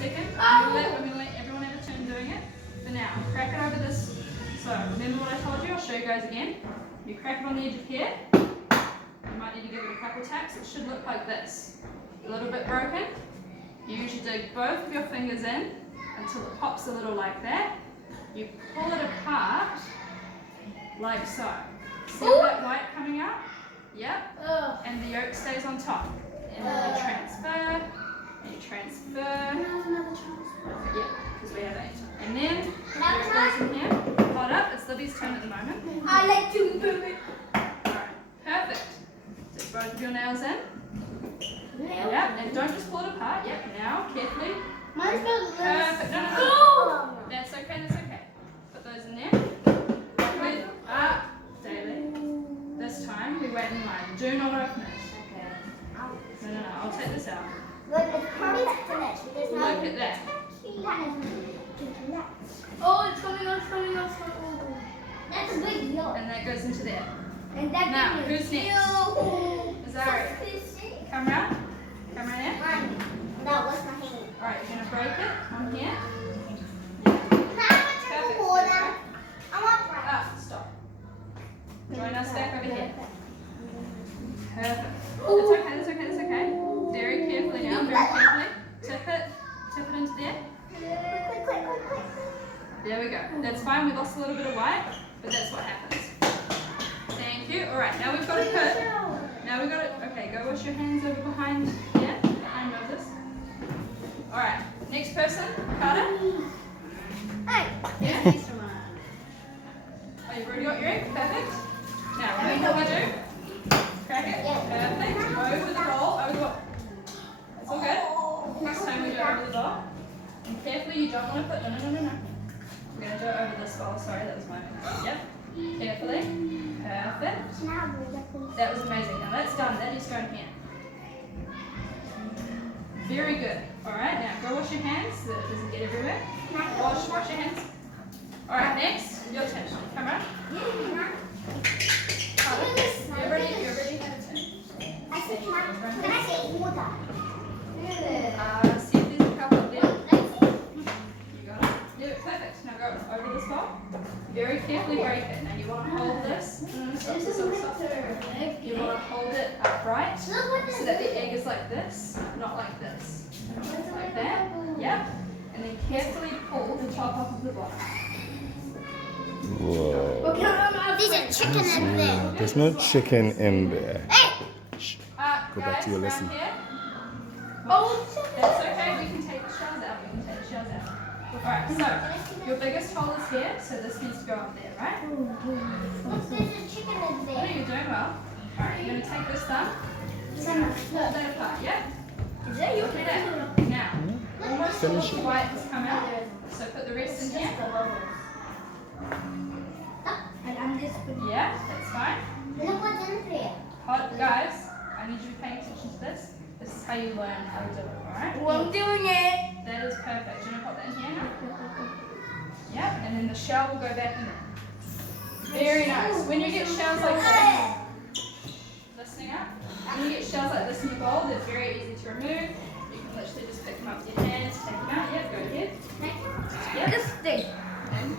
second. I'm going to let everyone have a turn doing it. For now, crack it over this. So remember what I told you? I'll show you guys again. You crack it on the edge of here. You might need to give it a couple taps. It should look like this. A little bit broken. You usually dig both of your fingers in until it pops a little like that. You pull it apart like so. See that white coming out? Yep. And the yolk stays on top. And then you transfer, and you transfer. Yeah, because we have 8. And then it goes in here. Hold up, it's Libby's turn at the moment. I like to move it. Alright, perfect. Dip both of your nails in. Yep, and don't just pull it apart. Yep, now carefully. Mine's got Perfect. No. That's okay, that's okay. Put those in there. With up, Daily. This time we wait in line. Do not open it. No, I'll take this out. Look, it's probably finished. There's no. Look at that. Oh, it's coming out, it's coming out, it's coming out. That's a big yolk. And that goes into there. And that Now, thing who's is next? Zaria. Come around. Come around here. That was my hand. Alright, you're going to break it on here. Perfect. I want bread. Ah, stop. Join us back over here. Perfect. It's okay, it's okay. Very carefully now, very carefully. Tip it into there. Quick. There we go. That's fine, we lost a little bit of white, but that's what happens. Thank you. Alright, now we've got to put, okay, go wash your hands over behind here, behind Moses. Alright, next person, Carter. Hey. Yeah? Oh, you've already got your egg? Perfect. Now, remember what we do? Crack it. Perfect. Over the bowl. It's all good. Next time we do it over the bowl. And carefully, you don't want to put, no. We're going to do it over this bowl. Sorry, that was my mistake. Yep. Carefully. Perfect. That was amazing. Now that's done. That is going here. Very good. Alright, now go wash your hands so that it doesn't get everywhere. Wash your hands. Alright, next, your turn. Come around. You're ready. Can I say water? See if there's a couple of them. You got it? Yeah, perfect. Now go over this bowl. Very carefully break it. Now you want to hold this. Stop. You want to hold it upright so that the egg is like this, not like this. Like that. Yep. And then carefully pull the top off of the bottom. Whoa. There's a chicken in there. There's no chicken in there. Hey! Shh. Go Go back to your lesson. Oh, That's okay, we can take the shells out. Alright, so your biggest hole is here, so this needs to go up there, right? look, there's a chicken in Oh, there. you're doing well. Alright, you're going to take this thumb, pull that apart, yeah? Is that you? Look at that. Now, almost all of the white has come out, so put the rest in here. And I'm just putting. Yeah, that's fine. Look what's in there. Hot, guys, I need you to pay attention to this. This is how you learn how to do it, alright? Well, I'm doing it. That is perfect. Do you want to pop that in here now? Yep, and then the shell will go back in there. Very nice. When you get shells like this, listening up, when you get shells like this in the bowl, they're very easy to remove. You can literally just pick them up with your hands, take them out. Yep, go ahead. Yep. This thing. And